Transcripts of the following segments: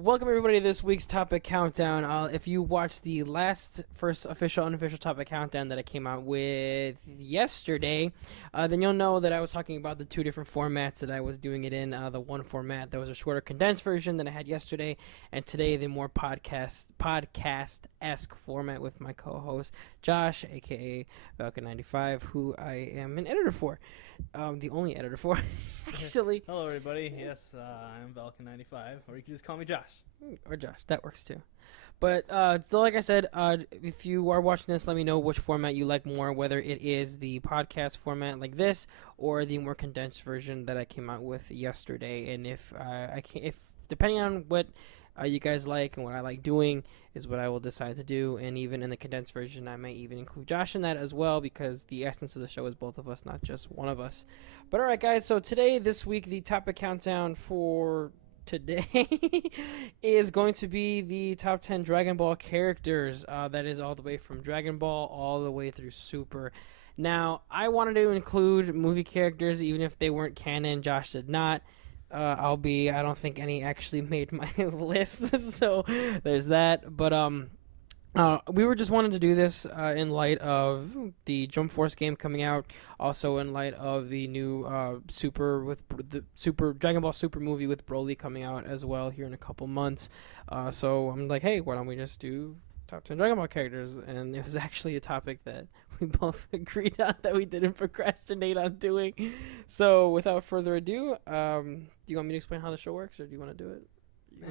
Welcome everybody to this week's topic countdown. If you watched the first official unofficial topic countdown that I came out with yesterday, then you'll know that I was talking about the two different formats that I was doing it in. The one format that was a shorter condensed version that I had yesterday, and today the more podcast-esque format with my co-host Josh, aka Valkan95, who I am an editor for. The only editor for, actually. Hello, everybody. Yes, I'm Valkan95, or you can just call me Josh. Or Josh, that works too. But so like I said, if you are watching this, let me know which format you like more, whether it is the podcast format like this or the more condensed version that I came out with yesterday. And if depending on what you guys like and what I like doing is what I will decide to do. And even in the condensed version, I may even include Josh in that as well, because the essence of the show is both of us, not just one of us. But alright guys, so this week, the topic countdown for today is going to be the top 10 Dragon Ball characters. That is all the way from Dragon Ball all the way through Super. Now, I wanted to include movie characters even if they weren't canon. Josh did not. I don't think any actually made my list, so there's that. But we were just wanting to do this in light of the Jump Force game coming out, also in light of the new Dragon Ball Super movie with Broly coming out as well here in a couple months. So I'm like, hey, why don't we just do top 10 Dragon Ball characters? And it was actually a topic that we both agreed on that we didn't procrastinate on doing. So without further ado, do you want me to explain how the show works, or do you want to do it?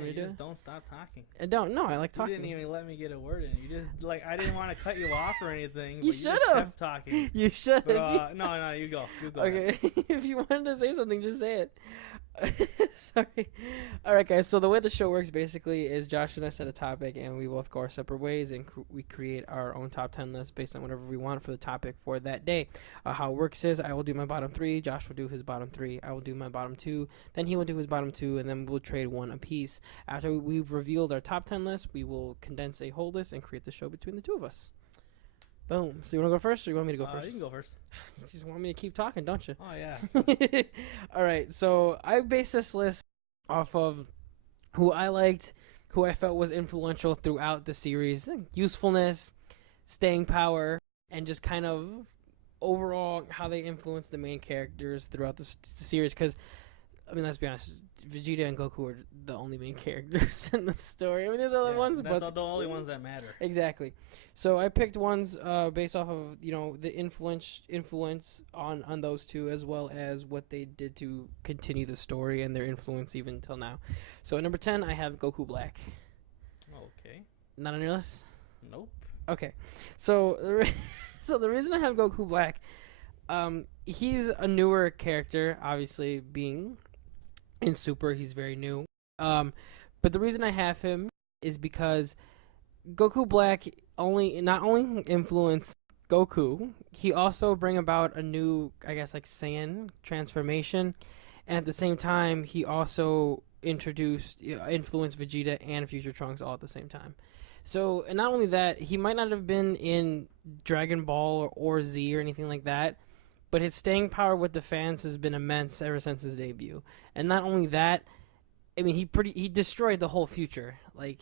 You just don't stop talking. I don't. No, I like talking. You didn't even let me get a word in. You just I didn't want to cut you off or anything. You should have kept talking. You should have. No, you go. Okay, if you wanted to say something, just say it. Sorry. Alright guys, so the way the show works basically is Josh and I set a topic and we both go our separate ways, and we create our own top 10 list based on whatever we want for the topic for that day. How it works is I will do my bottom 3, Josh will do his bottom 3, I will do my bottom 2, then he will do his bottom 2, and then we'll trade one apiece. After we've revealed our top 10 list, we will condense a whole list and create the show between the two of us. Boom. So you want to go first, or you want me to go first? You can go first. You just want me to keep talking, don't you? Oh, yeah. All right. So I based this list off of who I liked, who I felt was influential throughout the series, usefulness, staying power, and just kind of overall how they influenced the main characters throughout the series. Because, I mean, let's be honest, Vegeta and Goku are the only main characters in the story. I mean, there's other ones, but the only ones that matter. Exactly. So I picked ones based off of the influence on those two, as well as what they did to continue the story and their influence even until now. So at number 10, I have Goku Black. Okay. Not on your list? Nope. Okay. So the reason I have Goku Black, he's a newer character, obviously being in Super, he's very new. But the reason I have him is because Goku Black not only influenced Goku, he also bring about a new, I guess, like Saiyan transformation, and at the same time, he also influenced Vegeta and Future Trunks all at the same time. So, and not only that, he might not have been in Dragon Ball or Z or anything like that, but his staying power with the fans has been immense ever since his debut. And not only that, I mean, he destroyed the whole future, like,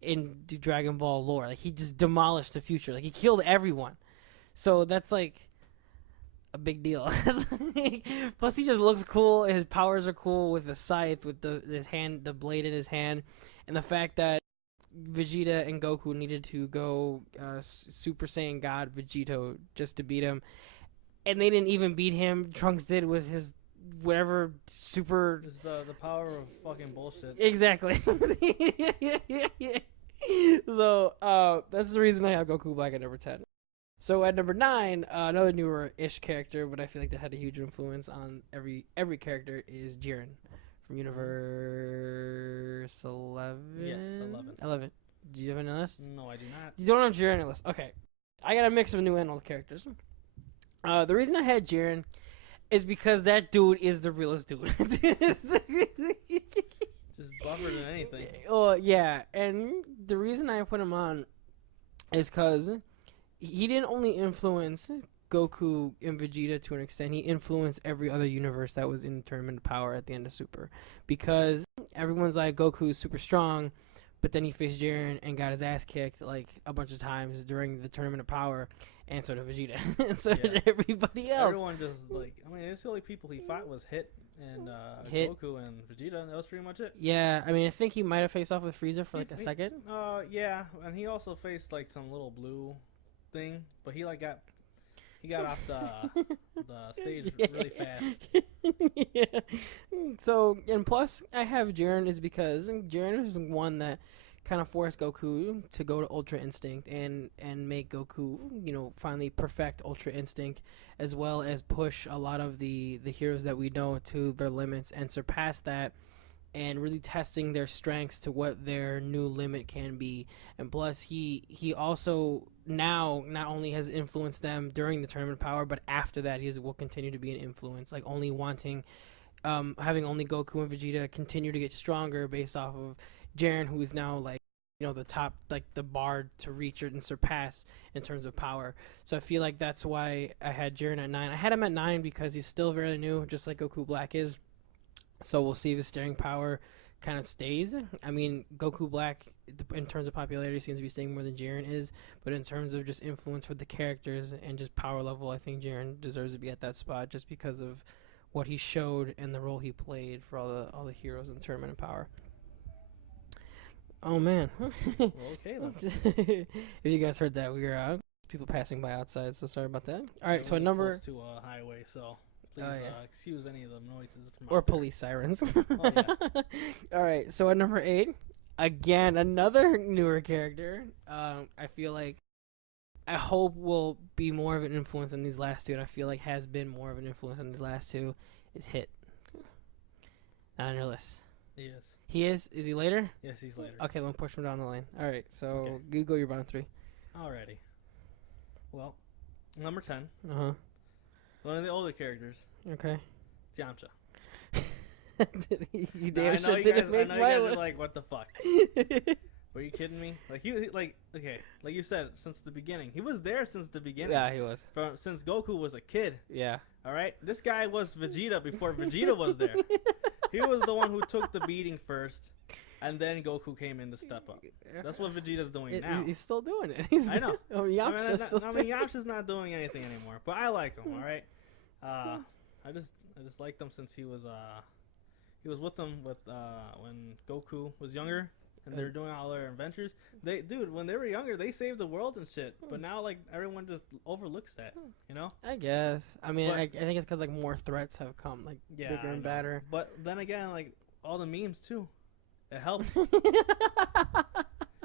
in the Dragon Ball lore. Like, he just demolished the future. Like, he killed everyone. So that's, like, a big deal. Plus, he just looks cool. His powers are cool with the scythe, with the blade in his hand. And the fact that Vegeta and Goku needed to go Super Saiyan God Vegito just to beat him. And they didn't even beat him. Trunks did with his whatever super. It's the power of fucking bullshit. Exactly. So that's the reason I have Goku Black at number 10. So at number 9, another newer-ish character, but I feel like that had a huge influence on every character, is Jiren from Universe 11. Yes, 11. 11. Do you have any on the list? No, I do not. You don't have Jiren on the list. Okay. I got a mix of new and old characters. The reason I had Jiren is because that dude is the realest dude. Just buffer than anything. Oh, yeah. And the reason I put him on is because he didn't only influence Goku and Vegeta to an extent. He influenced every other universe that was in the Tournament of Power at the end of Super, because everyone's like, Goku's super strong, but then he faced Jiren and got his ass kicked like a bunch of times during the Tournament of Power, and so did Vegeta, and so did everybody else. Everyone just like, I mean, it's the only people he fought was Hit and Goku and Vegeta, and that was pretty much it. Yeah, I mean, I think he might have faced off with Frieza for like a second. Yeah, and he also faced like some little blue thing, but he got off the stage really fast. Yeah. So, and plus, I have Jiren is because Jiren is one that kind of forced Goku to go to Ultra Instinct and make Goku, finally perfect Ultra Instinct, as well as push a lot of the heroes that we know to their limits and surpass that, and really testing their strengths to what their new limit can be. And plus, he also now not only has influenced them during the Tournament of Power, but after that he will continue to be an influence, like only wanting, having only Goku and Vegeta continue to get stronger based off of Jiren, who is now like, the top, like the bar to reach it and surpass in terms of power. So I feel like that's why I had Jiren at 9. I had him at 9 because he's still very new, just like Goku Black is. So we'll see if his steering power kind of stays. I mean, Goku Black, in terms of popularity, seems to be staying more than Jiren is. But in terms of just influence for the characters and just power level, I think Jiren deserves to be at that spot just because of what he showed and the role he played for all the heroes in the Tournament of Power. Oh, man. Well, okay, then. If you guys heard that, we were people passing by outside, so sorry about that. All right, so a number... Close to a highway, so... Please excuse any of the noises. Or police sirens. Oh, yeah. All right, so at number 8, again, another newer character. I feel like, I hope will be more of an influence in these last two, and I feel like has been more of an influence in these last two, is Hit. Not on your list. He is. He is? Is he later? Yes, he's later. Okay, let me push him down the lane. All right, so you go your bottom 3. Alrighty. Well, number 10. Uh-huh. One of the older characters. Okay. Yamcha. You damn sure didn't make my list. I know you guys are like, what the fuck? Were you kidding me? Like like you said, since the beginning. He was there since the beginning. Yeah, he was. Since Goku was a kid. Yeah. All right? This guy was Vegeta before Vegeta was there. He was the one who took the beating first, and then Goku came in to step up. That's what Vegeta's doing now. He's still doing it. I know. Yamcha's Yamcha's not doing anything anymore, but I like him. All right. I just liked him since he was with them when Goku was younger, and they were doing all their adventures. When they were younger, they saved the world and shit. But now, like, everyone just overlooks that, I guess. I mean, I think it's because like more threats have come, like bigger and badder. But then again, like all the memes too, it helps.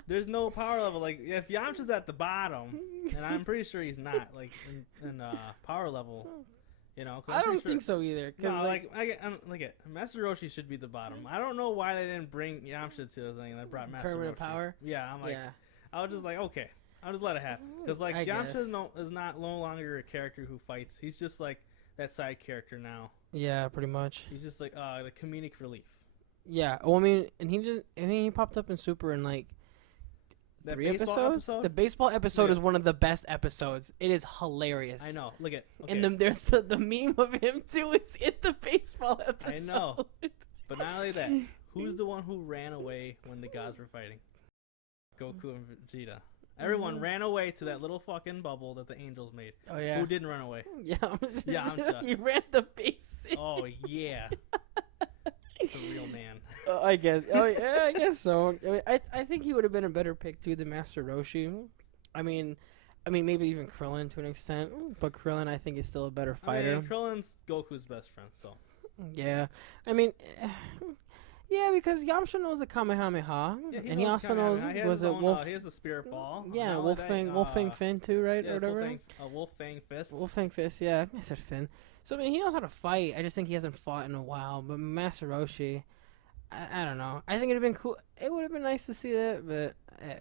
There's no power level. Like if Yamcha's at the bottom, and I'm pretty sure he's not, like in power level. I don't think so either. No, Master Roshi should be the bottom. I don't know why they didn't bring Yamcha to the thing and they brought Master Tournament Roshi. of Power. Yeah, I was just like, okay, I'll just let it happen because like Yamcha is no longer a character who fights. He's just like that side character now. Yeah, pretty much. He's just like the comedic relief. Yeah. Well, I mean, he popped up in Super in like. That 3 episodes? The baseball episode is one of the best episodes. It is hilarious. I know. Look at. Okay. And then there's the meme of him too. It's in the baseball episode. I know. But not only that, who's the one who ran away when the gods were fighting? Goku and Vegeta. Everyone ran away to that little fucking bubble that the angels made. Oh yeah. Who didn't run away? Yamcha. He ran the base. Oh yeah. It's a real man. I guess. Oh yeah, I guess so. I mean, I think he would have been a better pick too than Master Roshi. I mean, maybe even Krillin to an extent, but Krillin I think is still a better fighter. I mean, Krillin's Goku's best friend, so. Yeah, I mean, yeah, because Yamcha knows the Kamehameha, and he also knows Wolf. He has the Spirit Ball. Yeah, Wolfang Fin too, right? Yeah, or whatever. Wolfang Fist. Wolfang Fist. Yeah, I said Fin. So I mean, he knows how to fight. I just think he hasn't fought in a while. But Master Roshi, I don't know. I think it'd have been cool. It would have been nice to see that, but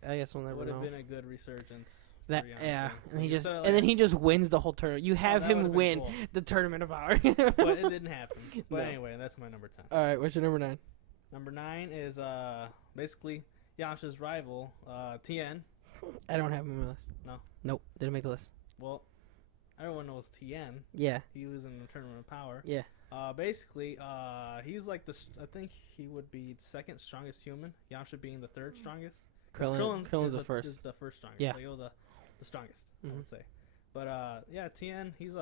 I guess we'll never know. Would have been a good resurgence. And then he just wins the whole tournament. You have him win the Tournament of Power. But it didn't happen. But anyway, that's my number 10. All right, what's your number 9? Number 9 is basically Yamcha's rival, Tien. I don't have him on my list. No. Nope, didn't make the list. Well, everyone knows Tien. Yeah. He was in the Tournament of Power. Yeah. Basically, he's like I think he would be the second strongest human. Yamcha being the third strongest. Krillin is the first. Is the first strongest. Yeah. Like, the strongest, I Mhm. would say. But yeah, Tien. He's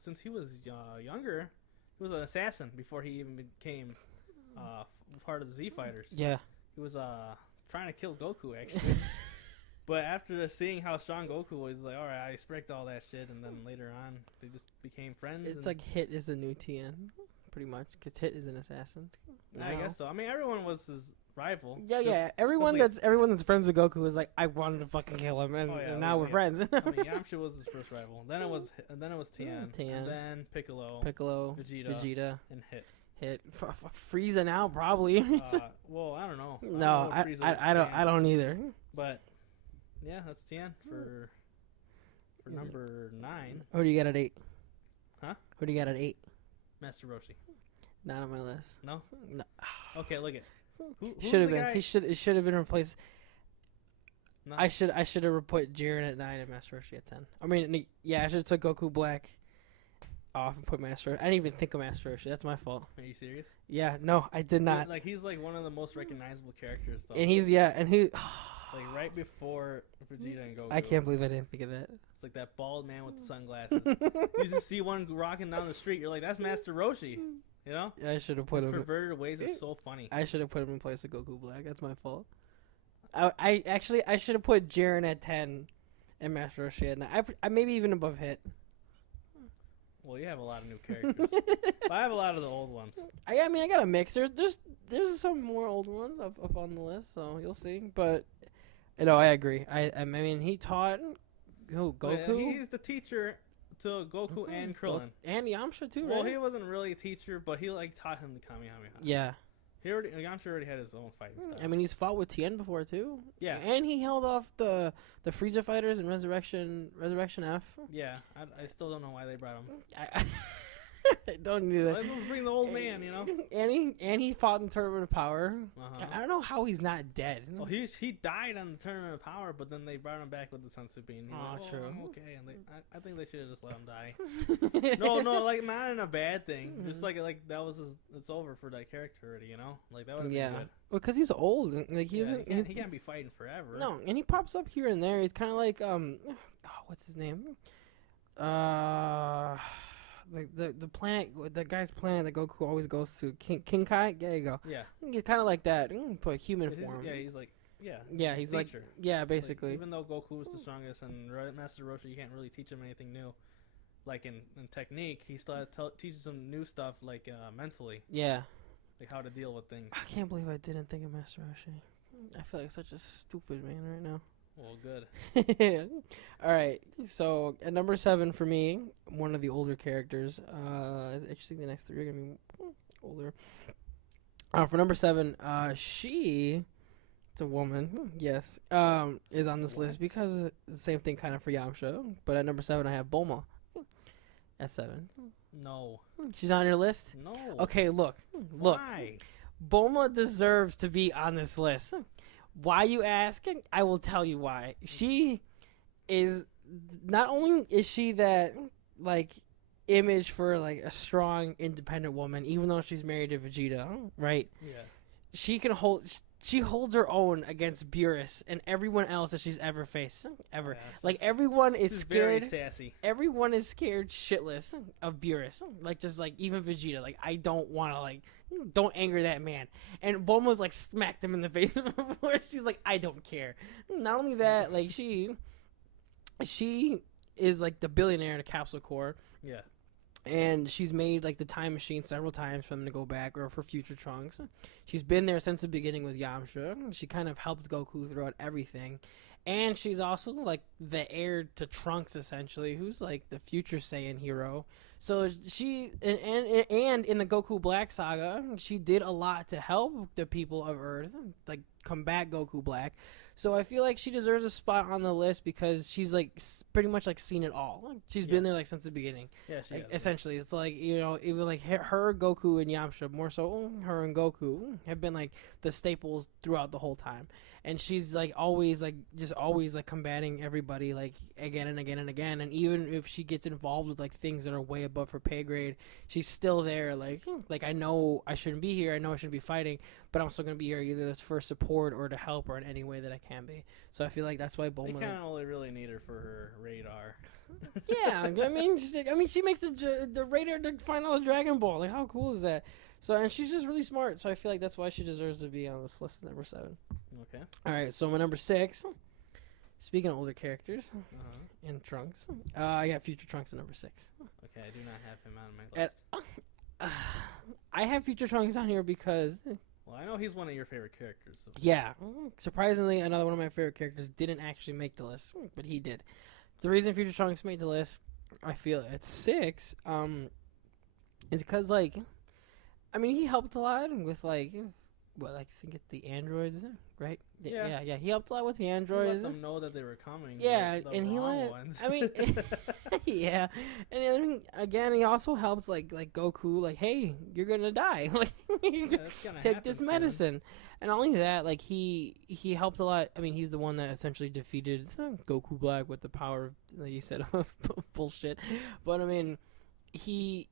since he was younger, he was an assassin before he even became part of the Z Fighters. Yeah. He was trying to kill Goku actually. But after seeing how strong Goku was, he's like, all right, I expect all that shit. And then later on, they just became friends. It's like Hit is the new Tien, pretty much, because Hit is an assassin. I guess so. I mean, everyone was his rival. Yeah. Everyone that's friends with Goku was like, I wanted to fucking kill him, and, and now we're friends. I mean, Yamcha was his first rival. Then it was Tien. And then Piccolo, Vegeta, and Hit. Frieza now probably. Well, I don't know. No, I don't either. But yeah, that's Tien for number 9. Who do you got at 8? Huh? Who do you got at 8? Master Roshi. Not on my list. No. No. Okay, look it. Should have been. It should have been replaced. No. I should have put Jiren at 9 and Master Roshi at 10. I mean, yeah, I should have took Goku Black off and put Master Roshi. I didn't even think of Master Roshi. That's my fault. Are you serious? Yeah, no, I did not. Like, he's like one of the most recognizable characters, though. And he like right before Vegeta and Goku. I can't believe I didn't think of that. It's like that bald man with the sunglasses. You just see one rocking down the street. You're like, that's Master Roshi. You know? I should have put His him. perverted ways is so funny. I should have put him in place of Goku Black. That's my fault. I should have put Jiren at 10 and Master Roshi at 9. I maybe even above Hit. Well, you have a lot of new characters. But I have a lot of the old ones. I mean, I got a mix. There's some more old ones up on the list, so you'll see. But no, I agree. I mean, he taught Goku. Yeah, he's the teacher to Goku and Krillin. And Yamcha too, right? Well, he wasn't really a teacher, but he like taught him the Kamehameha. Yeah. Yamcha already had his own fighting style. I mean, he's fought with Tien before too. Yeah. And he held off the Frieza fighters in Resurrection F. Yeah, I still don't know why they brought him. I don't either. Let's bring the old man, you know. And he fought in Tournament of Power. Uh-huh. I don't know how he's not dead. Well, he died on the Tournament of Power, but then they brought him back with the Senzu Bean. True. I'm okay, and I think they should have just let him die. no, like not in a bad thing. Just like that was it's over for that character already, you know. Like that would have been good. Well, because he's old. Like he can't be fighting forever. No, and he pops up here and there. He's kind of like what's his name? Like the planet, the guy's planet that Goku always goes to, King Kai. There you go. Yeah. He's kind of like that. Put human form. He's like. Yeah. Yeah, he's like. Yeah, basically. Like, even though Goku is the strongest and Master Roshi, you can't really teach him anything new. Like in technique, he still teaches him new stuff like mentally. Yeah. Like how to deal with things. I can't believe I didn't think of Master Roshi. I feel like such a stupid man right now. Well, good. All right. So at number 7 for me, one of the older characters. Actually, the next 3 are gonna be older. For number 7, it's a woman. Yes. Is on this list because the same thing kind of for Yamcha. But at number 7, I have Bulma. At 7. No. She's on your list? No. Okay. Look. Why? Bulma deserves to be on this list. Why, you ask? I will tell you why. She is, not only is she that like image for like a strong, independent woman, even though she's married to Vegeta, right? Yeah. She holds her own against Beerus and everyone else that she's ever faced. Ever. Yeah, like everyone is scared. Very sassy. Everyone is scared shitless of Beerus. Like just like even Vegeta. Like I don't want to like. Don't anger that man. And Bulma's like smacked him in the face before. She's like, I don't care. Not only that, like she is like the billionaire in the Capsule Corps. Yeah. And she's made like the time machine several times for them to go back or for future Trunks. She's been there since the beginning with Yamcha. She kind of helped Goku throughout everything. And she's also like the heir to Trunks essentially, who's like the future Saiyan hero. So she and in the Goku Black saga, she did a lot to help the people of Earth, like combat Goku Black. So I feel like she deserves a spot on the list because she's like pretty much like seen it all. She's been there like since the beginning. Yeah, she has, essentially. It's like, you know, even like her, Goku, and Yamcha, more so her and Goku have been like the staples throughout the whole time. And she's like always like just always like combating everybody like again and again and again. And even if she gets involved with like things that are way above her pay grade, she's still there. Like I know I shouldn't be here. I know I shouldn't be fighting, but I'm still gonna be here either for support or to help or in any way that I can be. So I feel like that's why Bulma. They kind of only really need her for her radar. Yeah, I mean, she makes the radar to find all the Dragon Ball. Like, how cool is that? So, and she's just really smart. So I feel like that's why she deserves to be on this list at number 7. Okay. All right, so my number 6. Speaking of older characters and Trunks, I got Future Trunks at number 6. Okay, I do not have him on my list. I have Future Trunks on here because. Well, I know he's one of your favorite characters. So. Yeah, surprisingly, another one of my favorite characters didn't actually make the list, but he did. The reason Future Trunks made the list, I feel at 6, is because like, I mean, he helped a lot with like, what, like I think it's the androids, right? Yeah. He helped a lot with the androids. He let them know that they were coming. Yeah, the and he let. ones. I mean, yeah, and then, again, he also helped like Goku, like, hey, you're gonna die, like, take this medicine. And not only that, like he helped a lot. I mean, he's the one that essentially defeated Goku Black with the power, like you said, of bullshit. But I mean, he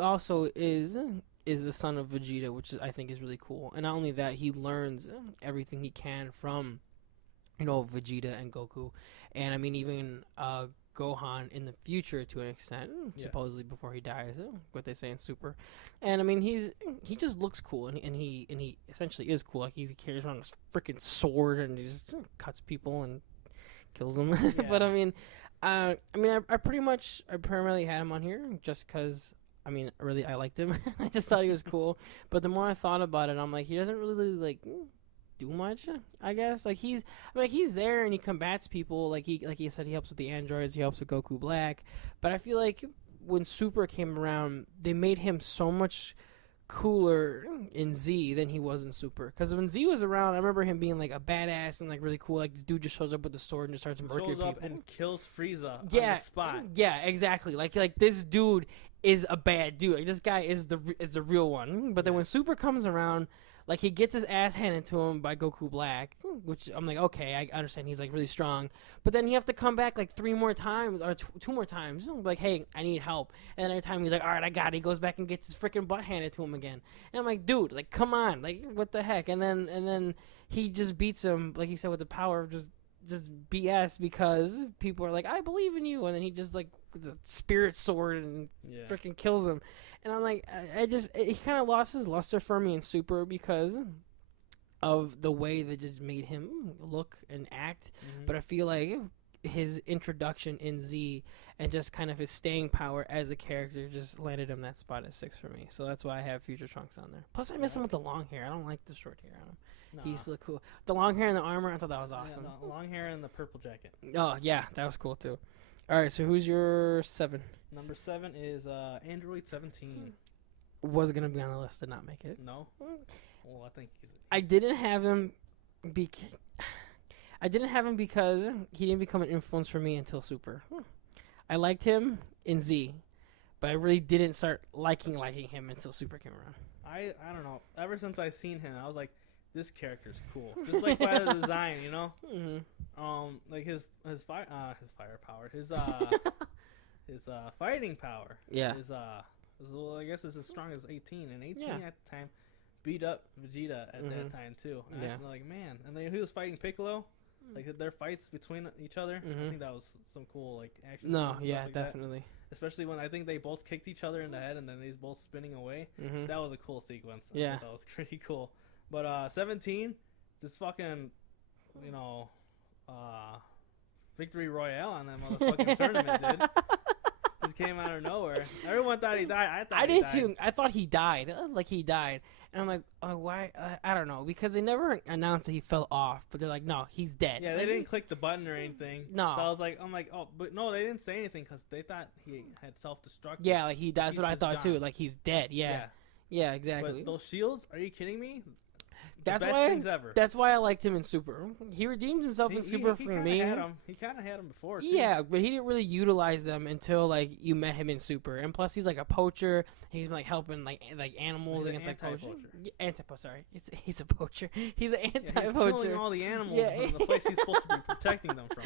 also is the son of Vegeta, which I think is really cool. And not only that, he learns everything he can from, you know, Vegeta and Goku. And I mean, even Gohan in the future to an extent, supposedly before he dies, what they say in Super. And I mean, he just looks cool, and he essentially is cool. Like he carries around this freaking sword and he just cuts people and kills them. Yeah. But I mean, I primarily had him on here just because. I mean, really, I liked him. I just thought he was cool. But the more I thought about it, I'm like, he doesn't really like do much. I guess like he's there and he combats people. Like he said, he helps with the androids. He helps with Goku Black. But I feel like when Super came around, they made him so much cooler in Z than he was in Super. Because when Z was around, I remember him being like a badass and like really cool. Like this dude just shows up with the sword and just starts murdering people. Shows up and kills Frieza on the spot. Yeah, exactly. Like this dude is a bad dude. Like this guy is the real one. But then when Super comes around, like he gets his ass handed to him by Goku Black, which I'm like, okay, I understand he's like really strong. But then you have to come back like 3 more times or 2 more times. Like, hey, I need help. And every time he's like, all right, I got it. He goes back and gets his freaking butt handed to him again. And I'm like, dude, like come on, like what the heck? And then he just beats him, like he said, with the power of just BS because people are like, I believe in you, and then he just like with the spirit sword and freaking kills him. And I'm like, he kind of lost his luster for me in Super because of the way that just made him look and act. But I feel like his introduction in Z and just kind of his staying power as a character just landed him that spot at 6 for me. So that's why I have Future Trunks on there. Plus I miss him with the long hair. I don't like the short hair on him. Nah. He used to look cool. The long hair and the armor, I thought that was awesome. Yeah, the long hair and the purple jacket. Oh, yeah, that was cool too. All right, so who's your 7? Number 7 is Android 17. Was going to be on the list, did not make it. No? Well, I think I didn't have him because he didn't become an influence for me until Super. I liked him in Z, but I really didn't start liking him until Super came around. I don't know. Ever since I seen him, I was like, this character's cool. Just like by the design, you know? Mm-hmm. Like his firepower, his fighting power. Yeah. Well, I guess it's as strong as 18, and 18 at the time beat up Vegeta at that time too. And I'm like, man, and then he was fighting Piccolo, like their fights between each other. I think that was some cool like action. No, yeah, like definitely. That. Especially when I think they both kicked each other in the head, and then they's both spinning away. That was a cool sequence. I thought that was pretty cool. But 17, just fucking, you know, victory royale on that motherfucking tournament, dude. Just came out of nowhere. Everyone thought he died. I did too. I thought he died. Like he died, and I'm like, oh, why? I don't know, because they never announced that he fell off. But they're like, no, he's dead. Yeah, they didn't click the button or anything. No. So I'm like, oh, but no, they didn't say anything because they thought he had self-destruct. Yeah, like that's what I thought too. Like he's dead. Yeah, exactly. But those shields? Are you kidding me? That's best why. things ever. That's why I liked him in Super. He redeemed himself in Super for me. He kind of had him before. Too. Yeah, but he didn't really utilize them until like you met him in Super. And plus, he's like a poacher. He's been like helping like animals against like poaching. Sorry, he's a poacher. He's an anti-poacher. He's killing all the animals in the place he's supposed to be protecting them from.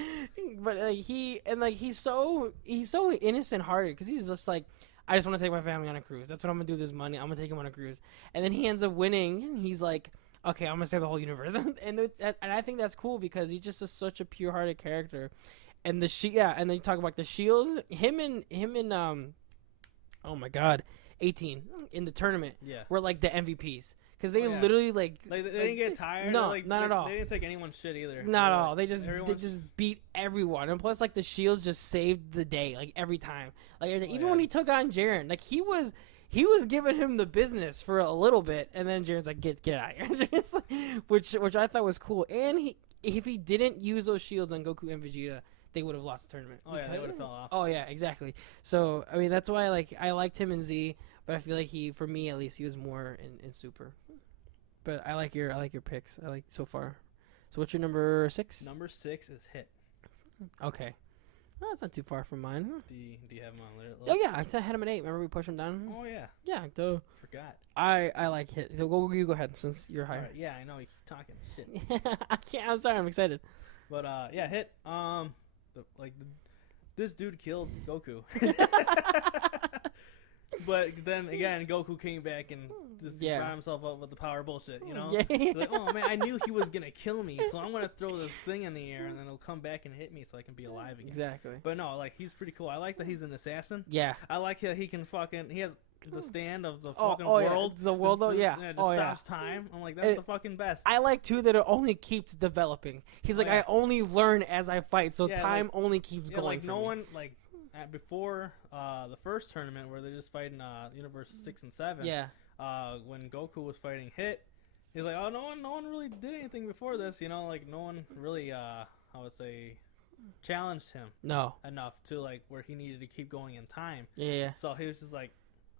But he's so innocent-hearted because he's just like, I just want to take my family on a cruise. That's what I'm gonna do with this money. I'm gonna take him on a cruise, and then he ends up winning. And he's like, okay, I'm gonna save the whole universe, and I think that's cool because he's just such a pure-hearted character. And and then you talk about the shields. Him and oh my God, 18 in the tournament. Yeah, were like the MVPs because they literally they didn't get tired. No, not at all. They didn't take anyone's shit either. Not at all. They just beat everyone, and plus like the shields just saved the day like every time. Like even when he took on Jiren, like he was giving him the business for a little bit, and then Jiren's like, get out of here, which I thought was cool. And if he didn't use those shields on Goku and Vegeta, they would have lost the tournament. Oh yeah, they would have fell off. Oh yeah, exactly. So I mean that's why I liked him in Z, but I feel like for me at least, he was more in Super. But I like your picks. I like so far. So what's your number 6? Number 6 is Hit. Okay. Well, that's not too far from mine. Do you have him on there? Oh yeah, I had him at 8. Remember we pushed him down? Oh yeah. Yeah, duh. Forgot. I like Hit. So you go ahead since you're higher. Right, yeah, I know you keep talking shit. I can't. I'm sorry. I'm excited. But yeah, Hit. This dude killed Goku. But then again, Goku came back and just brought himself up with the power bullshit, you know? Yeah. Like, oh man, I knew he was gonna kill me, so I'm gonna throw this thing in the air and then it'll come back and hit me so I can be alive again. Exactly. But no, like he's pretty cool. I like that he's an assassin. Yeah. I like that he has the stand of the fucking world. Yeah. The world though, yeah. Just stops time. I'm like, that's the fucking best. I like too that it only keeps developing. He's like, I only learn as I fight, so time only keeps going. Like for no me. one before the first tournament where they're just fighting Universe 6 and 7. Yeah. When Goku was fighting Hit, he's like, oh, no one really did anything before this, you know, like no one really, I would say, challenged him. No. Enough to like where he needed to keep going in time. Yeah. So he was just like,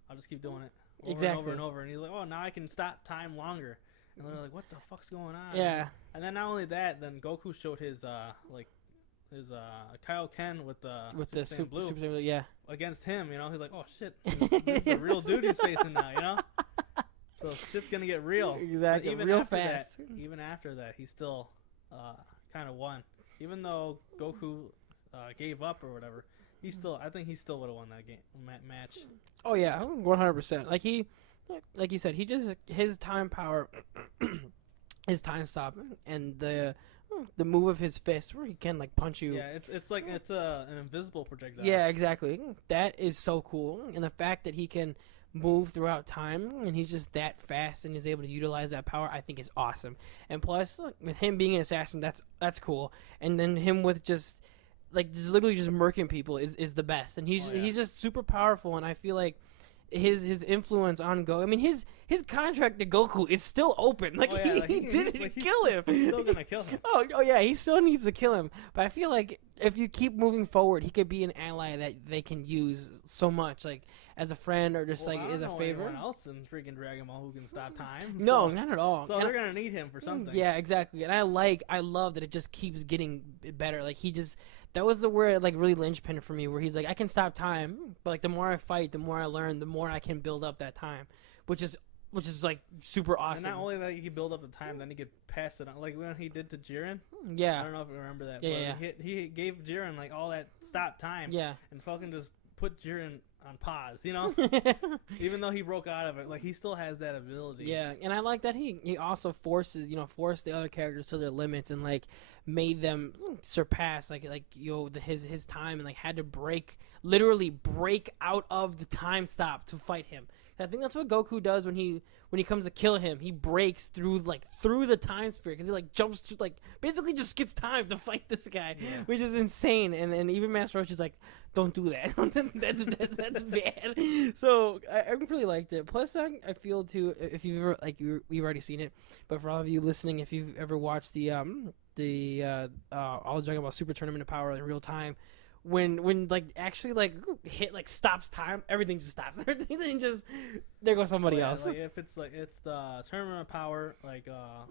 I'll just keep doing it over and over, and he's like, oh, now I can stop time longer. And they're like, what the fuck's going on? Yeah. And then not only that, then Goku showed his Kaioken with the Super Blue, yeah, against him, you know, he's like, oh shit, this is a real dude he's facing now, you know. So shit's gonna get real. Exactly, real fast. Even after that, he still kind of won, even though Goku gave up or whatever. I think he still would have won that match. Oh yeah, 100%. Like you said, he just his time power, his time stop, and the move of his fist where he can like punch you. Yeah, it's like it's an invisible projectile. Yeah, exactly. That is so cool, and the fact that he can move throughout time and he's just that fast and is able to utilize that power, I think is awesome. And plus, with him being an assassin, that's cool. And then him with just literally just murking people is the best. And he's just super powerful. And I feel like his influence on I mean, his contract to Goku is still open. He didn't kill him. He's still gonna kill him. Oh yeah, he still needs to kill him. But I feel like if you keep moving forward, he could be an ally that they can use so much, like as a friend or just as a favor. Anyone else in freaking DragonBall who can stop time? No, not at all. So they're gonna need him for something. Yeah, exactly. And I love that it just keeps getting better. Like that was the word really linchpin for me, where he's like, I can stop time, but the more I fight, the more I learn, the more I can build up that time, which is like super awesome. And not only that, you can build up the time, then he could pass it on, like when he did to Jiren. Yeah. I don't know if you remember that. Yeah, but he gave Jiren all that stop time. Yeah. And fucking just put Jiren on pause, you know? Even though he broke out of it, he still has that ability. Yeah, and I like that he also forced the other characters to their limits and made them surpass his time, and had to literally break out of the time stop to fight him. I think that's what Goku does when he comes to kill him. He breaks through the time sphere, because he jumps through, basically just skips time to fight this guy, which is insane. And even Master Roshi is like, don't do that. that's bad. So I really liked it. Plus, I feel too, if you've ever we've already seen it, but for all of you listening, if you've ever watched the all the Dragon Ball Super Tournament of Power in real time, when like actually like hit like stops time, everything just stops. Everything just there goes somebody else. Like if it's like it's the tournament of power, like I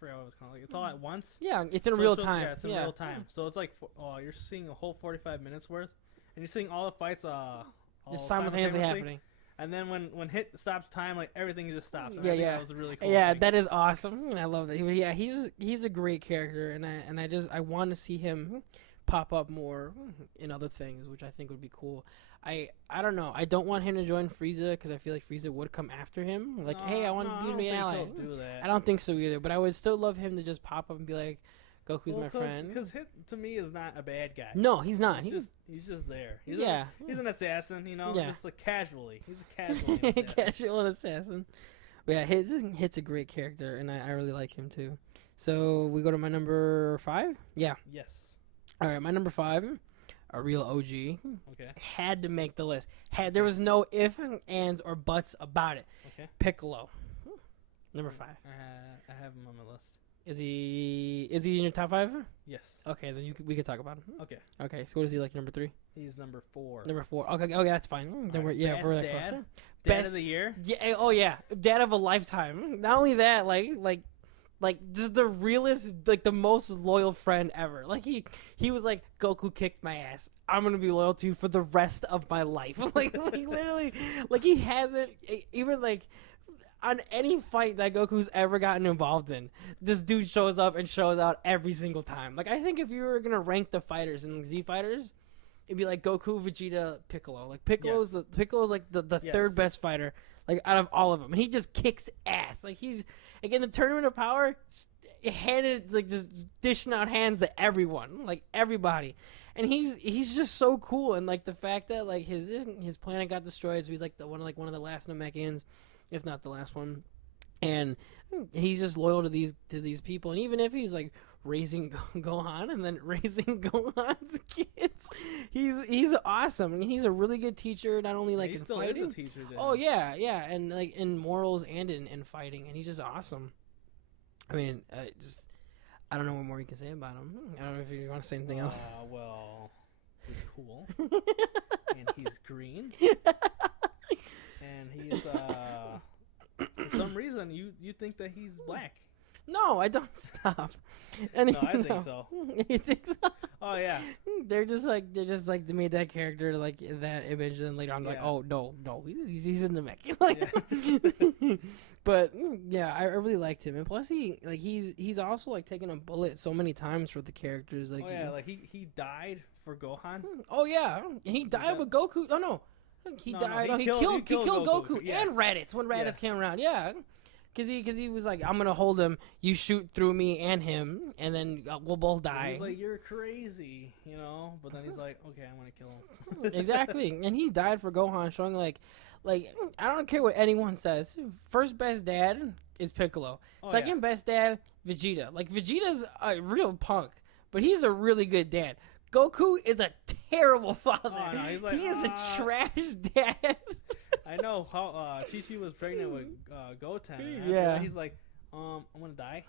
forgot what it was called. Like it's all at once. Yeah, it's in real time. Yeah, it's in real time. So it's like you're seeing a whole 45 minutes worth, and you're seeing all the fights all just simultaneously happening. And then when hit stops time, like everything just stops. And That was a really cool. Yeah, thing. that is awesome, and I love that. Yeah, he's a great character, and I want to see him pop up more in other things, which I think would be cool. I don't know. I don't want him to join Frieza because I feel like Frieza would come after him. Like, hey, I want you to be an ally. Do that. I don't think so either. But I would still love him to just pop up and be like, Goku's my friend. Because Hit to me is not a bad guy. No, he's not. He's just there. He's an assassin. You know, just like casually. He's a casual assassin. Casual assassin. But yeah, Hit's a great character, and I really like him too. So we go to my number 5. Yeah. Yes. All right, my number 5, a real OG. Okay. Had to make the list. There was no ifs, ands, or buts about it. Okay. Piccolo. Number 5. I have him on my list. Is he in your top 5? Yes. Okay, then we could talk about him. Okay. Okay, so what is he like? Number 3? He's number 4. Number 4. Okay, that's fine. Then we're Best we're dad. close. Dad of the year. Yeah. Oh yeah, dad of a lifetime. Not only that, like just the realest, like the most loyal friend ever. Like he was like, Goku kicked my ass. I'm gonna be loyal to you for the rest of my life. like literally, like he hasn't even like on any fight that Goku's ever gotten involved in. This dude shows up and shows out every single time. Like I think if you were gonna rank the fighters in Z Fighters, it'd be like Goku, Vegeta, Piccolo. Like Piccolo's like the third best fighter, like out of all of them, and he just kicks ass. Like he's again the Tournament of Power, handed like just dishing out hands to everyone, like everybody, and he's just so cool. And like the fact that like his planet got destroyed, so he's like one of the last Namekians, if not the last one, and he's just loyal to these people. And even if he's like raising Gohan and then raising Gohan's kids, he's awesome. I mean, he's a really good teacher, not only like in fighting. Is a teacher, oh yeah, and like in morals and in fighting, and he's just awesome. I mean, I don't know what more you can say about him. I don't know if you want to say anything else. Well, he's cool, and he's green, and he's for some reason you think that he's black. No, I don't. Stop. And no, I think so. You think so? Oh yeah. They're just like they made that character like that image, and then later on like, oh no, he's in the mech. Like, but yeah, I really liked him, and plus he's also like taken a bullet so many times for the characters. Like, like he died for Gohan. Oh yeah, and he died with Goku. Oh no, he died. He killed Goku and Raditz when Raditz came around. Yeah. Because he was like, I'm going to hold him, you shoot through me and him, and then we'll both die. He's like, you're crazy, you know? But then he's like, okay, I'm going to kill him. Exactly. And he died for Gohan, showing like, I don't care what anyone says. First best dad is Piccolo. Second best dad, Vegeta. Like, Vegeta's a real punk, but he's a really good dad. Goku is a terrible father. Oh, no, he's like, he is a trash dad. I know how Chi-Chi was pregnant with Goten. Yeah. He's like, I'm going to die.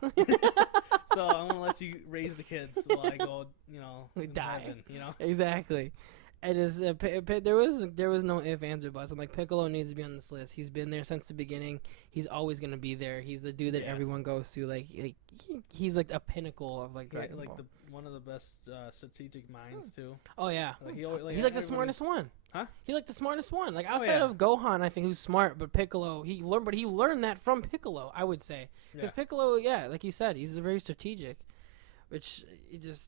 So I'm going to let you raise the kids while I go, die. Heaven, Exactly. It is there was no ifs, ands, or buts. I'm like, Piccolo needs to be on this list. He's been there since the beginning. He's always gonna be there. He's the dude that everyone goes to. Like he's like a pinnacle of like Dragon Ball. One of the best strategic minds too. Oh yeah, he's like the smartest one. Huh? He's like the smartest one. Like outside of Gohan, I think who's smart, but Piccolo, he learned that from Piccolo. I would say because Piccolo, like you said, he's very strategic, which it just.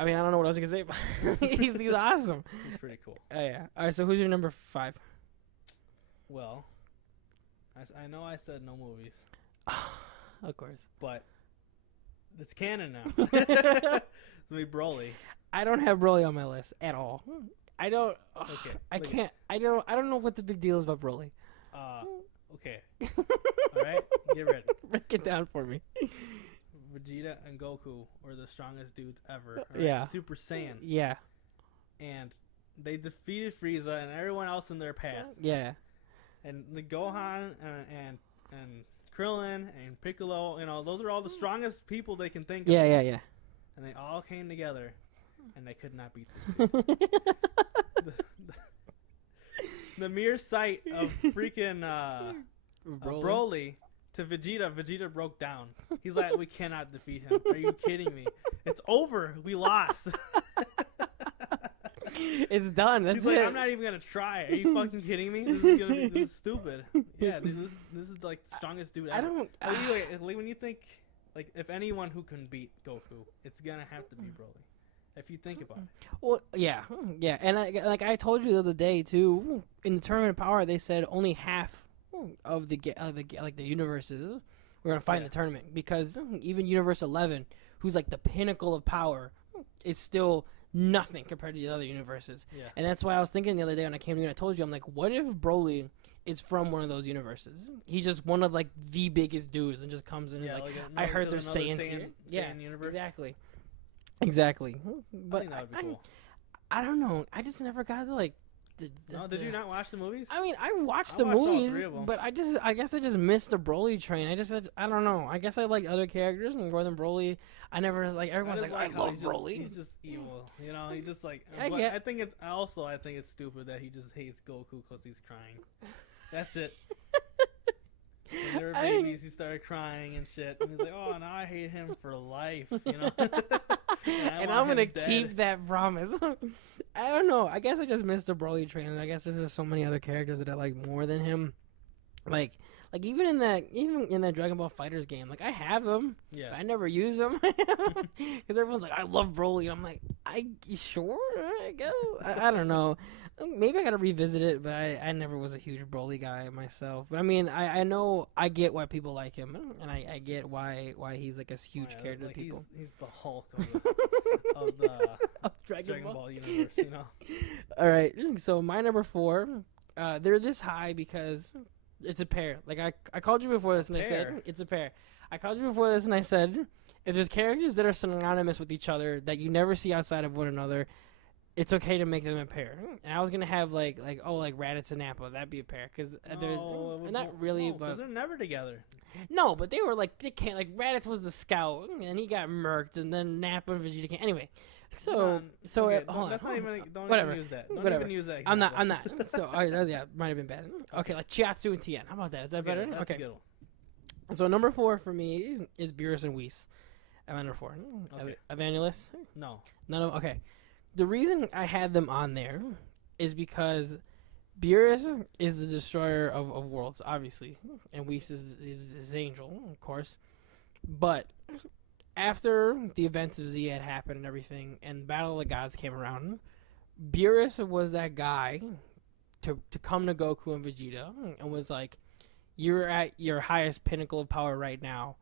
I mean, I don't know what else you can say, but he's awesome. He's pretty cool. Oh, yeah. All right, so who's your number 5? Well, I know I said no movies. Of course. But it's canon now. It's going to be Broly. I don't have Broly on my list at all. I don't. Okay. I can't. I don't know what the big deal is about Broly. Okay. All right? Get ready. Break it down for me. Vegeta and Goku were the strongest dudes ever. Right? Yeah. Super Saiyan. Yeah. And they defeated Frieza and everyone else in their path. Yeah. And the Gohan and Krillin and Piccolo, those are all the strongest people they can think of. Yeah. And they all came together and they could not beat this dude. The mere sight of freaking Broly to Vegeta broke down. He's like, we cannot defeat him. Are you kidding me? It's over. We lost. It's done. That's He's it. like, I'm not even gonna try. Are you fucking kidding me? This is stupid. Yeah, dude, this is like the strongest dude ever. Like when you think, like, if anyone who can beat Goku, it's gonna have to be Broly. If you think about it. Well, yeah, and I told you the other day too. In the Tournament of Power, they said only half of the universes we're gonna fight in the tournament, because even Universe 11, who's like the pinnacle of power, is still nothing compared to the other universes. Yeah. And that's why I was thinking the other day when I came to you and I told you, I'm like, what if Broly is from one of those universes? He's just one of like the biggest dudes and just comes in and is like I heard there's Saiyans here. Saiyan universe. Exactly. But I think that would be cool. I don't know. I just never got like. Did you not watch the movies? I mean, I watched the movies, but I guess I just missed the Broly train. I don't know. I guess I like other characters more than Broly. I never was like, everyone's like, I love Broly. He's just evil, you know. He just like. I think it's stupid that he just hates Goku because he's crying. That's it. When they were babies, he started crying and shit, and he's like, "Oh, now I hate him for life," you know. And I'm gonna keep that promise. I don't know. I guess I just missed the Broly train. I guess there's just so many other characters that I like more than him. Like even in that Dragon Ball Fighters game, like I have them, but I never use them because everyone's like, "I love Broly." I'm like, sure, I guess. I don't know. Maybe I gotta revisit it, but I never was a huge Broly guy myself. But I mean, I know I get why people like him, and I get why he's like a huge character to people. He's the Hulk of the Dragon Ball universe, you know. All right, so my number 4, they're this high because it's a pair. Like I called you before this, and I said it's a pair. I called you before this, and I said if there's characters that are synonymous with each other that you never see outside of one another, it's okay to make them a pair. And I was gonna have like Raditz and Nappa. That'd be a pair because there's not really, but they're never together. No, but they were like they can't. Like Raditz was the scout, and he got murked, and then Nappa and Vegeta can't. Anyway, so okay, hold on. Don't whatever. even use that. Don't Whatever. even use that. I'm not. So yeah, might have been bad. Okay, like Chiatsu and Tien. How about that? Is that better? That's okay. a good one. So number 4 for me is Beerus and Wiese. I'm number 4. Okay. Evangelist? No. None of okay. The reason I had them on there is because Beerus is the destroyer of worlds, obviously, and Whis is his angel, of course. But after the events of Z had happened and everything, and Battle of the Gods came around, Beerus was that guy to come to Goku and Vegeta and was like, "You're at your highest pinnacle of power right now.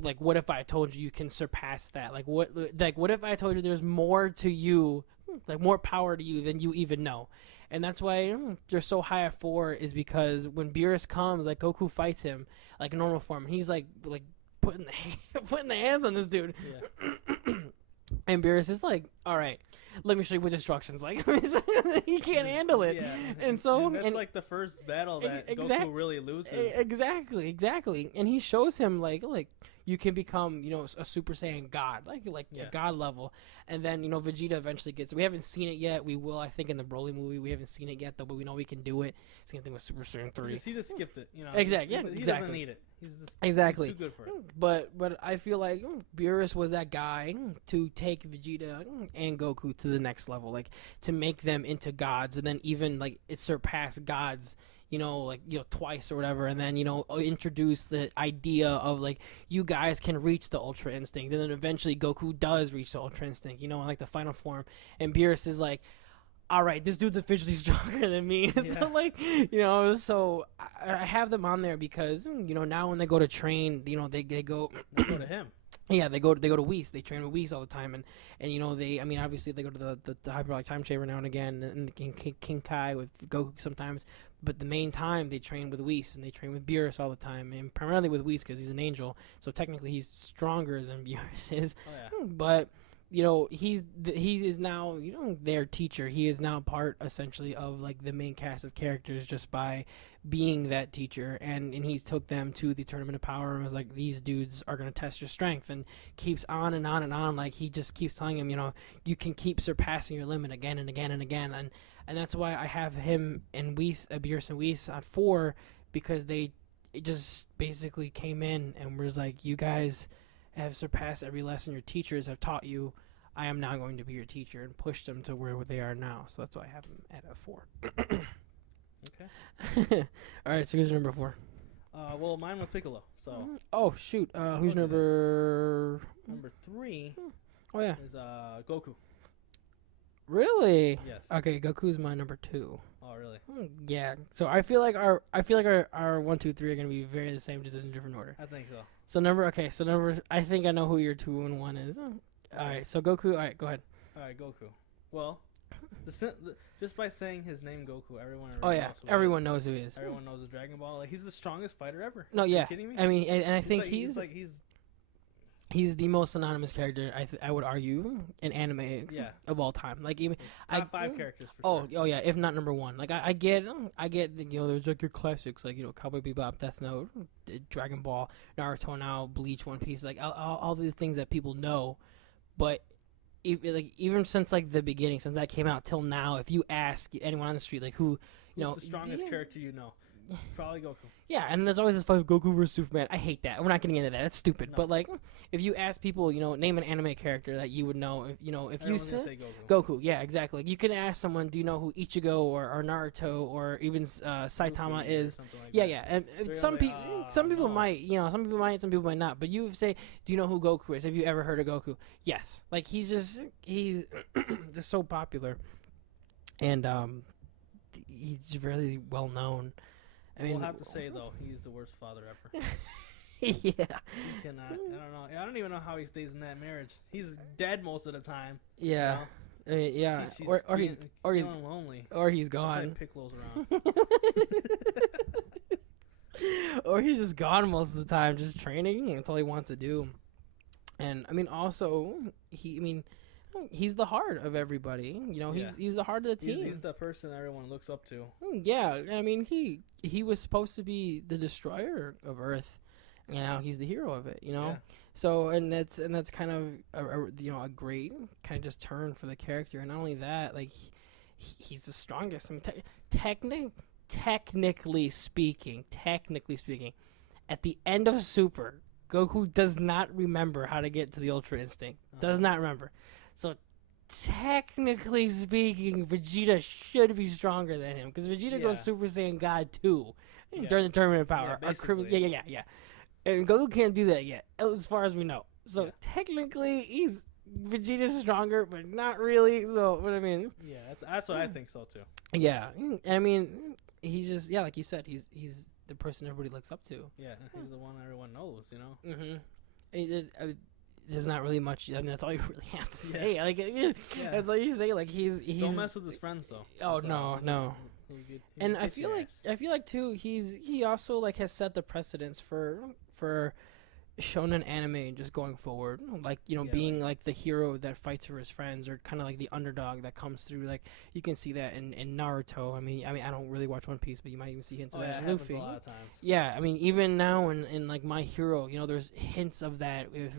Like, what if I told you can surpass that? Like, what if I told you there's more to you, like more power to you than you even know?" And that's why they're so high at 4 is because when Beerus comes, like Goku fights him like in normal form, and he's like putting the hands on this dude. Yeah. And Beerus is like, "All right, let me show you what instructions." Like he can't handle it. Yeah. And that's like the first battle that Goku really loses. Exactly. And he shows him like you can become, a Super Saiyan God, like a God level. And then, Vegeta eventually gets it. We haven't seen it yet. We will, I think, in the Broly movie. We haven't seen it yet, though, but we know we can do it. Same thing with Super Saiyan 3. He just skipped it, Exactly. He doesn't need it. He's just exactly. He's too good for it. But I feel like Beerus was that guy to take Vegeta and Goku to the next level, like to make them into gods, and then even like it surpassed gods, twice or whatever, and then introduce the idea of like you guys can reach the Ultra Instinct, and then eventually Goku does reach the Ultra Instinct, like the final form, and Beerus is like, all right, this dude's officially stronger than me. Yeah. So I have them on there because now when they go to train, they go to him. Yeah, they go to Whis. They train with Whis all the time, and obviously they go to the hyperbolic time chamber now and again, and King Kai with Goku sometimes. But the main time they train with Whis, and they train with Beerus all the time, and primarily with Whis because he's an angel. So technically he's stronger than Beerus is. Oh, yeah. But he is now their teacher. He is now part essentially of like the main cast of characters just by being that teacher, and he's took them to the tournament of power and was like, these dudes are gonna test your strength, and keeps on and on and on. Like he just keeps telling him, you can keep surpassing your limit again and again and again, and that's why I have him and Beerus and Wiese on 4, because it just basically came in and was like, you guys have surpassed every lesson your teachers have taught you. I am now going to be your teacher, and pushed them to where they are now. So that's why I have them at a 4. Okay. All right, so who's number 4? Well, mine was Piccolo. So. Oh shoot. Who's number? Number 3. Oh yeah. Is Goku. Really? Yes. Okay, Goku's my number 2. Oh really? Yeah. So I feel like our 1, 2, 3 are gonna be very the same, just in a different order. I think so. So I think I know who your 2 and 1 is. All right. So Goku. All right, go ahead. All right, Goku. Well, just by saying his name, Goku, everyone. Oh yeah, everyone knows who he is. Everyone knows the Dragon Ball. Like, he's the strongest fighter ever. No, yeah. Are you kidding me? I mean, and I think he's the most synonymous character. I would argue in anime of all time. Like even top 5 characters. For sure. Oh yeah, if not number 1. Like I get there's like your classics like Cowboy Bebop, Death Note, Dragon Ball, Naruto now, Bleach, One Piece, like all the things that people know, but. Even since like the beginning, since that came out till now, if you ask anyone on the street like who's the strongest character probably Goku. Yeah, and there's always this fight of Goku versus Superman. I hate that. We're not getting into that. That's stupid. No. But like, if you ask people, name an anime character that you would know. If you say Goku, yeah, exactly. Like, you can ask someone, do you know who Ichigo or Naruto or even Saitama is? Yeah. And some people might, some people might not. But you say, do you know who Goku is? Have you ever heard of Goku? Yes. Like he's just so popular, and he's really well known. I mean, we'll have to say though, he's the worst father ever. Yeah. He cannot. I don't know. I don't even know how he stays in that marriage. He's dead most of the time. Yeah. Yeah. Or he's lonely. Or he's gone. Like Piccolo's around. Or he's just gone most of the time, just training. That's all he wants to do. And I mean, also he's the heart of everybody. He's the heart of the team. He's the person everyone looks up to. Yeah, I mean, he was supposed to be the destroyer of Earth, and now he's the hero of it. Yeah. So and that's kind of a great kind of just turn for the character. And not only that, like he's the strongest. I mean, technically speaking, at the end of Super, Goku does not remember how to get to the Ultra Instinct. Does not remember. So, technically speaking, Vegeta should be stronger than him, because Vegeta goes Super Saiyan God 2 during the Tournament of Power. Yeah. And Goku can't do that yet, as far as we know. So, technically, Vegeta's stronger, but not really. So, but I mean... Yeah, that's what I think so, too. Yeah. I mean, he's just... Yeah, like you said, he's the person everybody looks up to. Yeah, he's the one everyone knows, Mm-hmm. There's not really much. I mean, that's all you really have to say. Yeah. Like, that's all you say. Like, he's. Don't mess with his friends, though. Oh no. And I feel like too. He also like has set the precedence for shonen anime just going forward. Like being like the hero that fights for his friends, or kind of like the underdog that comes through. Like you can see that in Naruto. I mean, I don't really watch One Piece, but you might even see hints of that in Luffy. A lot of times. Yeah, I mean, even now in like My Hero, there's hints of that with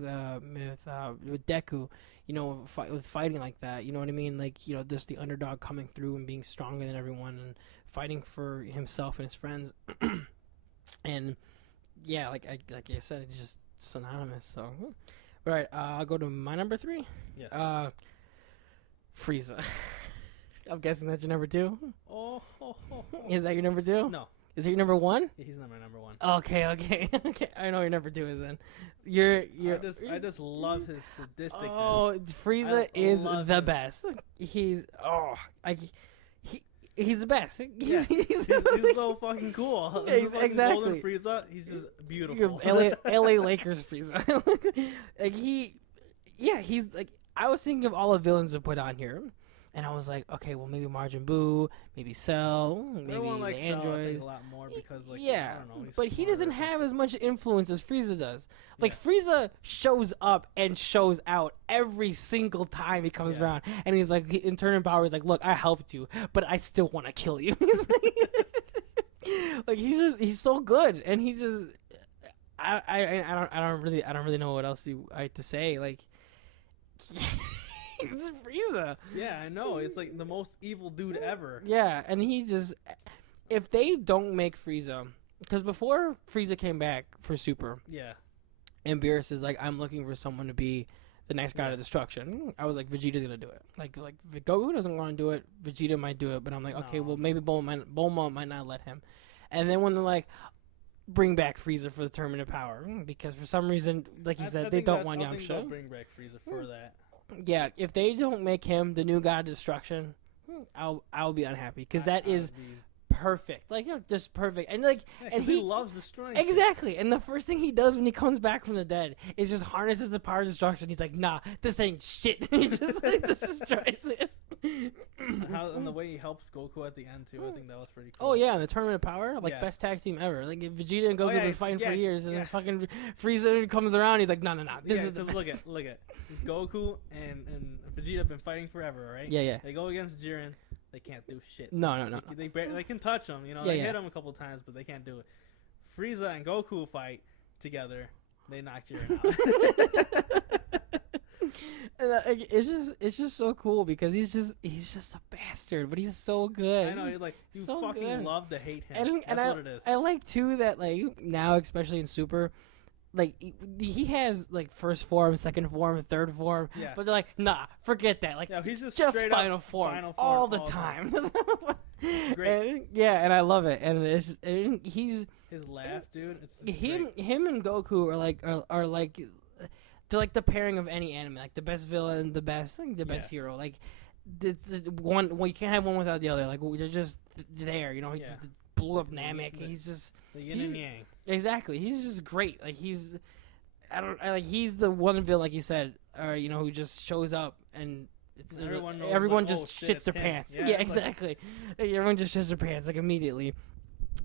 Deku. With fighting like that. You know what I mean? Like there's the underdog coming through and being stronger than everyone and fighting for himself and his friends. And yeah, like I said, it's just synonymous. So, all right, I'll go to my number 3. Yes. Frieza. I'm guessing that's your number 2. Oh. Is that your number 2? No. Is it your number 1? Yeah, he's not my number 1. Okay. I know your number 2 is then. I just love his sadistic. Oh, Frieza is the best. He's the best. He's so fucking cool. Yeah, exactly. Golden Frieza, he's just beautiful. LA Lakers Frieza. Like he's like, I was thinking of all the villains to put on here. And I was like, okay, well maybe Majin Buu, maybe Cell, maybe Everyone the likes Cell, I think, androids. a lot more because, like, Yeah, I don't know, he's but he smarter doesn't or some have shit. as much influence as Frieza does. Like Yeah. Frieza shows up and shows out every single time he comes Yeah. around, and he's like, in turning power, he's like, look, I helped you, but I still want to kill you. He's like he's so good, and he just I don't really know what else I to say. Like it's Frieza. Yeah, I know. It's like the most evil dude ever. Yeah, and he just if they don't make Frieza, because before Frieza came back for Super, Yeah. and Beerus is like, I'm looking for someone to be the next god Yeah. of destruction. I was like, Vegeta's gonna do it. Like if Goku doesn't want to do it, Vegeta might do it. But I'm like, okay, No. well maybe Bulma might not let him. And then when they're like, bring back Frieza for the tournament of power, because for some reason, like you said, they don't want I think they'll Yamcha. bring back Frieza for that. Yeah, if they don't make him the new god of destruction, I'll be unhappy because that is perfect. Like just perfect, and like and he he loves destroying shit. exactly. And the first thing he does when he comes back from the dead is just harnesses the power of destruction. He's like, nah, this ain't shit. He just like destroys it. And the way he helps Goku at the end too, I think that was pretty cool. Oh yeah, the tournament of power, like Yeah. best tag team ever. Like if Vegeta and Goku yeah, have been it's- fighting for yeah, years, and yeah. then fucking Frieza comes around, he's like, no, this Yeah, is the 'cause best. look at Goku and Vegeta have been fighting forever, right? Yeah. They go against Jiren, they can't do shit. No. They can touch him, Yeah, they yeah. hit him a couple times, but they can't do it. Frieza and Goku fight together, they knock Jiren out. And it's just so cool because he's just a bastard, but he's so good. I know, you're like, you So fucking good. love to hate him. And That's what it is. I like too that like now, especially in Super, like he has like first form, second form, third form, Yeah. but they're like, nah, forget that. Like Yeah, he's just just straight final up form, final all form the time. Great. And, yeah, and I love it. And he's His laugh, dude. It's him great. and Goku are like they're like the pairing of any anime, like the best villain, the best Yeah. hero. Like the one, well, you can't have one without the other. Like they're just there, you know. Yeah. He blew up The- Namek. the- He's just The yin and yang. exactly. He's just great. Like he's he's the one villain, like you said, who just shows up and. Everyone knows, everyone like, just oh, shit, shits it's their him. pants. Yeah, Yeah, it's like- exactly. Everyone just shits their pants like immediately.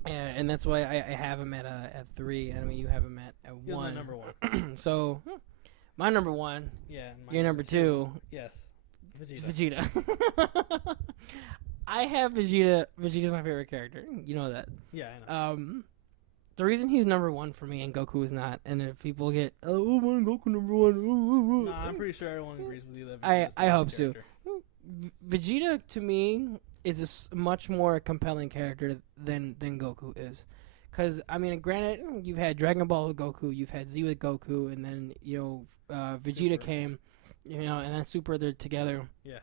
And that's why I have him at 3. I mean, you have him at He was 1. my number 1. So, my number 1, Yeah. and my your number 2, Yes. Vegeta. Vegeta. I have Vegeta. Vegeta's my favorite character. You know that. Yeah, I know. The reason he's number 1 for me and Goku is not, and if people get, oh man, Goku number 1. No, I'm pretty sure everyone agrees with you that I Vegeta's the best hope so. character. Vegeta to me is a much more compelling character than Goku is, because I mean, granted, you've had Dragon Ball with Goku, you've had Z with Goku, and then Vegeta Super. came, and then Super, they're together. Yeah.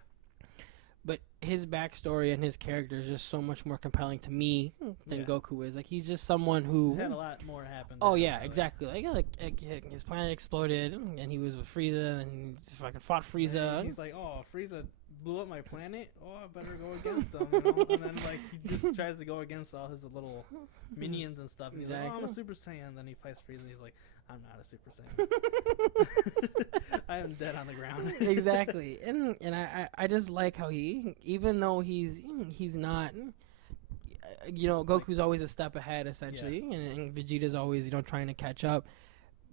But his backstory and his character is just so much more compelling to me than Yeah. Goku is. Like he's just someone who. He's had a lot more happen. Oh to him, yeah, really. exactly. Like his planet exploded, and he was with Frieza, and he just fucking fought And Frieza. he's like, oh, Frieza blew up my planet. Oh, I better go against him. And then like he just tries to go against all his little minions and stuff. And he's like, oh, I'm a Super Saiyan. Then he fights Frieza. He's like, I'm not a Super Saiyan. I am dead on the ground. Exactly, and I just like how even though he's not, Goku's always a step ahead essentially, and Vegeta's always trying to catch up.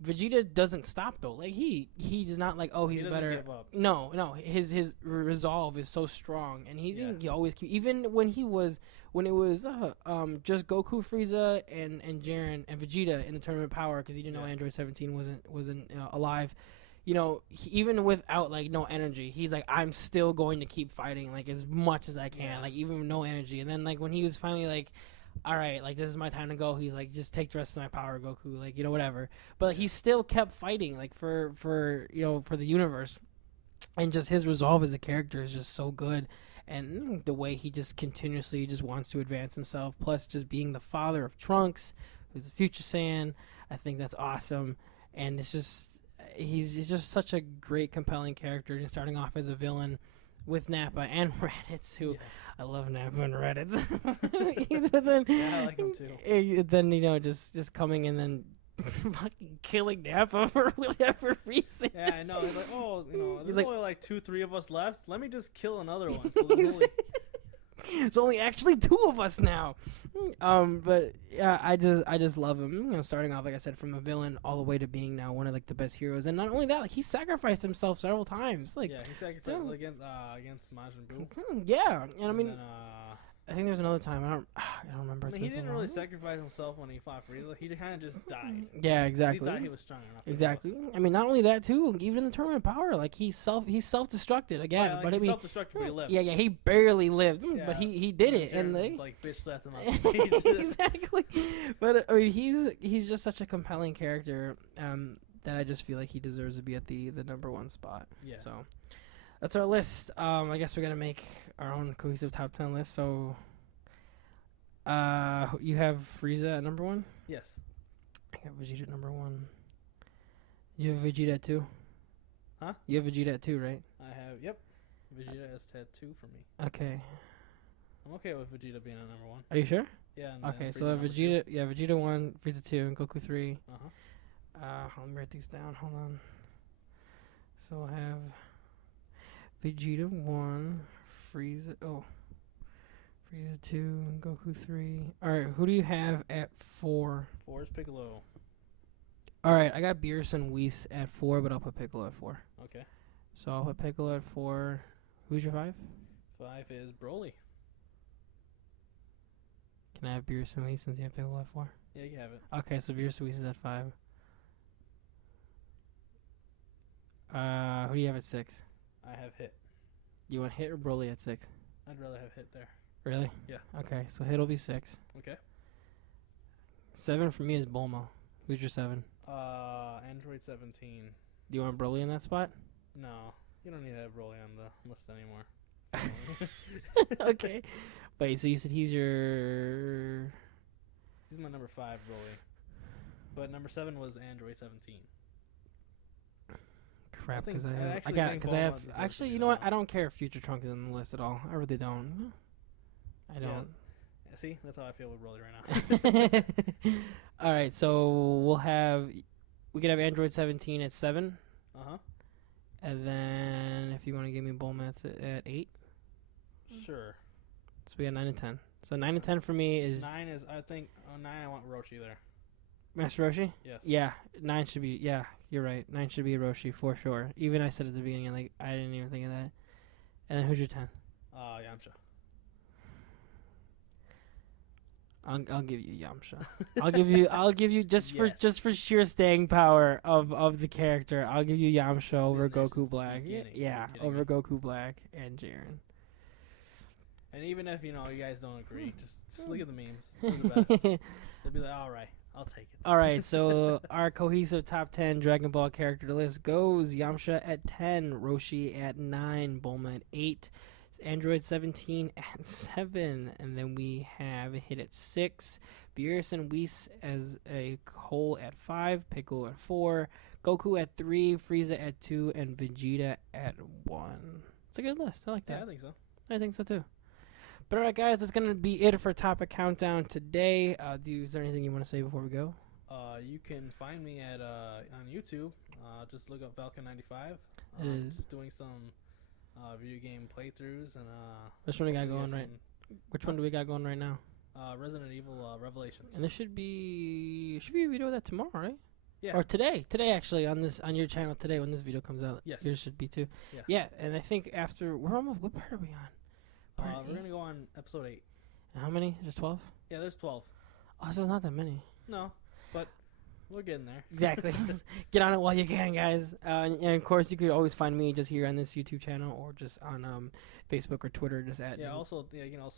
Vegeta doesn't stop though. Like he's not like, oh, he's He doesn't better. give up. No, his resolve is so strong, and he always even when it was just Goku, Frieza, and Jiren and Vegeta in the tournament of power, because he didn't know Android 17 wasn't alive. Even without like no energy, he's like, I'm still going to keep fighting like as much as I can, like even with no energy. And then like when he was finally like, all right, like this is my time to go, he's like, just take the rest of my power, Goku, like whatever. But like, he still kept fighting like for the universe, and just his resolve as a character is just so good. And the way he just continuously just wants to advance himself, plus just being the father of Trunks, who's a future Saiyan, I think that's awesome. And it's just he's just such a great, compelling character. And starting off as a villain with Nappa and Raditz, who I love Nappa and Raditz. Yeah, I like him too. Then just coming and then fucking killing Nappa for whatever reason. Yeah, I know. He's like, oh, there's like, only like 2-3 of us left. Let me just kill another one. So there's only... There's only actually 2 of us now. But yeah, I just love him. You know, starting off, like I said, from a villain all the way to being now one of like the best heroes. And not only that, like he sacrificed himself several times. Like, yeah, he sacrificed against Majin Buu. Yeah, and I mean, then, I think there was another time. I don't remember. I mean, he didn't really sacrifice himself when he fought Frieza. He kind of just died. Yeah, exactly. He thought he was strong enough. Exactly. I mean, not only that too. Even in the tournament of power, like he self-destructed again. Yeah, like but he I mean, self-destructed, but he lived. Yeah, he barely lived, Yeah, but he did it, and just, they like bitch slapped him on stage. exactly. But I mean, he's just such a compelling character that I just feel like he deserves to be at the #1 spot. Yeah. So that's our list. I guess we're gonna make our own cohesive top 10 list. So. You have Frieza at #1? Yes. I got Vegeta at #1. You have Vegeta at 2? Huh? You have Vegeta at 2, right? I have, yep. Vegeta has had 2 for me. Okay. I'm okay with Vegeta being at #1. Are you sure? Yeah. Okay, so Vegeta, Vegeta 1, Frieza 2, and Goku 3. Let me write these down. Hold on. So I have Vegeta 1, Frieza 2, and Goku 3. Alright, who do you have at 4? 4 is Piccolo. Alright, I got Beerus and Wiese at 4, but I'll put Piccolo at 4. Okay. So I'll put Piccolo at 4. Who's your 5? 5 is Broly. Can I have Beerus and Wiese since you have Piccolo at 4? Yeah, you have it. Okay, so Beerus and Wiese is at 5. Who do you have at 6? I have Hit. You want Hit or Broly at 6? I'd rather have Hit there. Really? Yeah. Okay, so Hit will be 6. Okay. 7 for me is Bulma. Who's your 7? Android 17. Do you want Broly in that spot? No, you don't need to have Broly on the list anymore. Okay. Wait, so you said he's your... He's my number 5, Broly. But number 7 was Android 17. Crap, I because I have... Actually, you know what? I don't care if Future Trunks is on the list at all. I really don't. I don't. Yeah, see? That's how I feel with Broly right now. All right, so we could have Android 17 at 7. Uh-huh. And then if you want to give me Bulma at 8. Sure. So we got 9 and 10. So 9 and 10 for me is... 9 is, I think, 9 I want Roshi there. Master Roshi? Yes. Yeah, 9 should be... Yeah, you're right. 9 should be Roshi for sure. Even I said at the beginning, like, I didn't even think of that. And then who's your 10? Yamcha. I'll give you Yamcha. I'll give you just Yes. for sheer staying power of the character. I'll give you Yamcha over Been there Goku since the Black. beginning. Yeah, Are you over kidding Goku Black and Jiren. And even if, you guys don't agree, just look at the memes. They're the best. They'll be like, all right, I'll take it. All right, so our cohesive top 10 Dragon Ball character list goes Yamcha at 10, Roshi at 9, Bulma at 8, Android 17 at 7, and then we have Hit at 6, Beerus and Wiese as a whole at 5, Piccolo at 4, Goku at 3, Frieza at 2, and Vegeta at 1. It's a good list. I like that. Yeah, I think so. I think so too. But all right, guys, that's gonna be it for Topic Countdown today. Is there anything you want to say before we go? You can find me at on YouTube. Just look up Valkan95. It is. Just doing some video game playthroughs and Which one we got hopefully going right? Which one do we got going right now? Resident Evil Revelations. And there should be a video of that tomorrow, right? Yeah. Or today actually on your channel today when this video comes out. Yes. Yours should be too. Yeah. Yeah, and I think after we're almost. What part are we on? We're gonna go on episode 8. And how many? Just 12? Yeah, there's 12. Oh, this is not that many. No, but we're getting there. Exactly. Get on it while you can, guys. And of course, you could always find me just here on this YouTube channel or just on Facebook or Twitter. Just at you can also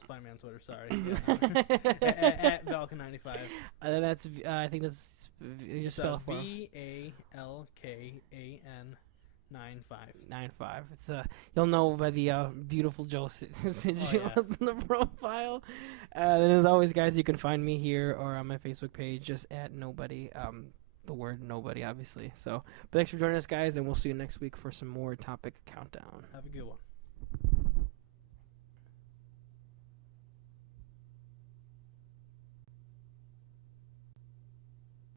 find me on Twitter. Sorry, at Valkan95. That's I think that's you just spell it for VALKAN95. 95. It's you'll know by the beautiful Joe yeah. in the profile. Then as always, guys, you can find me here or on my Facebook page just at nobody. The word nobody, obviously. So, but thanks for joining us, guys, and we'll see you next week for some more Topic Countdown. Have a good one.